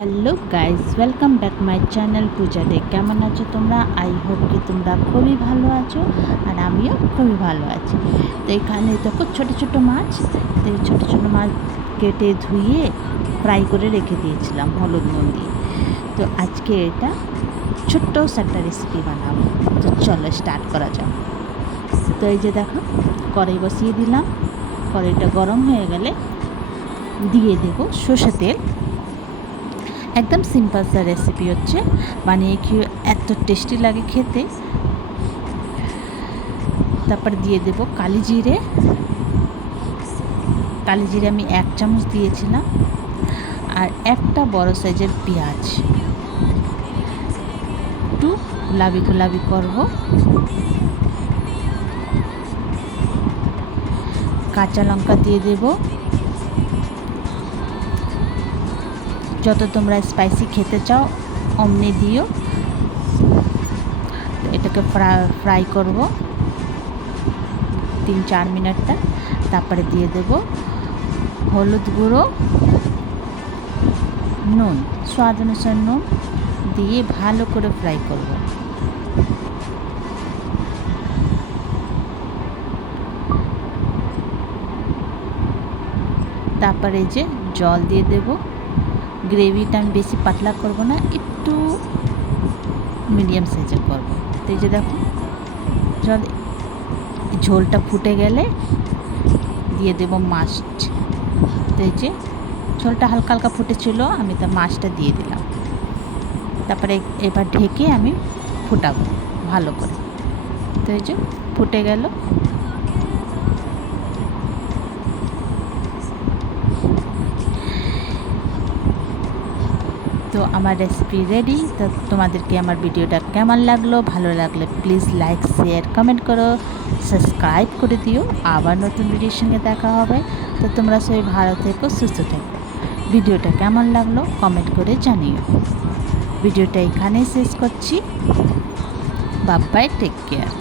Hello guys, welcome back my channel Puja day. কেমন আছো তোমরা? আই হোপ কি তোমরা খুবই ভালো আছো, আর আমিও খুবই ভালো আছি। তো এখানে দেখো ছোটো ছোটো মাছ, তো এই ছোটো ছোটো মাছ কেটে ধুয়ে ফ্রাই করে রেখে দিয়েছিলাম হলুদ নুন দিয়ে। তো আজকে এটা ছোট্ট একটা রেসিপি বানাবো। তো চলো স্টার্ট করা যাক। তো এই যে দেখো, কড়াই বসিয়ে দিলাম। কড়াইটা গরম হয়ে গেলে দিয়ে দেবো সর্ষে তেল। একদম সিম্পল সা রেসিপি হচ্ছে, বানিয়ে খেয়ে এত টেস্টি লাগে খেতে। তারপরে দিয়ে দেবো কালি জিরে। কালি জিরে আমি 1 চামচ দিয়েছিলাম, আর একটা বড় সাইজের পেঁয়াজ একটু গোলাপি গোলাপি করবো। কাঁচা লঙ্কা দিয়ে দেবো, যত তোমরা স্পাইসি খেতে চাও অমনি দিও। এটাকে ফ্রাই করব 3-4 মিনিটটা। তারপরে দিয়ে দেব হলুদ গুঁড়ো, নুন, স্বাদ অনুসার নুন দিয়ে ভালো করে ফ্রাই করব। তারপরে যে জল দিয়ে দেব। গ্রেভিটা আমি বেশি পাতলা করব না, একটু মিডিয়াম সাইজের করব। তো এই যে দেখো, ঝোলটা ফুটে গেলে দিয়ে দেব মাছ। তো এই যে ঝোলটা হালকা হালকা ফুটেছিল, আমি তা মাছটা দিয়ে দিলাম। তারপরে এবার ঢেকে আমি ফুটাবো ভালো করে। তো এই যে ফুটে গেল। তো আমার রেসিপি রেডি। তো তোমাদেরকে আমার ভিডিওটা কেমন লাগলো? ভালো লাগলে প্লিজ লাইক, শেয়ার, কমেন্ট করো, সাবস্ক্রাইব করে দিও। আবার নতুন ভিডিওর সঙ্গে দেখা হবে। তো তোমরা সবাই ভালো থেকো, সুস্থ থেকো। ভিডিওটা কেমন লাগলো কমেন্ট করে জানিও। ভিডিওটা এখানেই শেষ করছি। Bye bye, take care.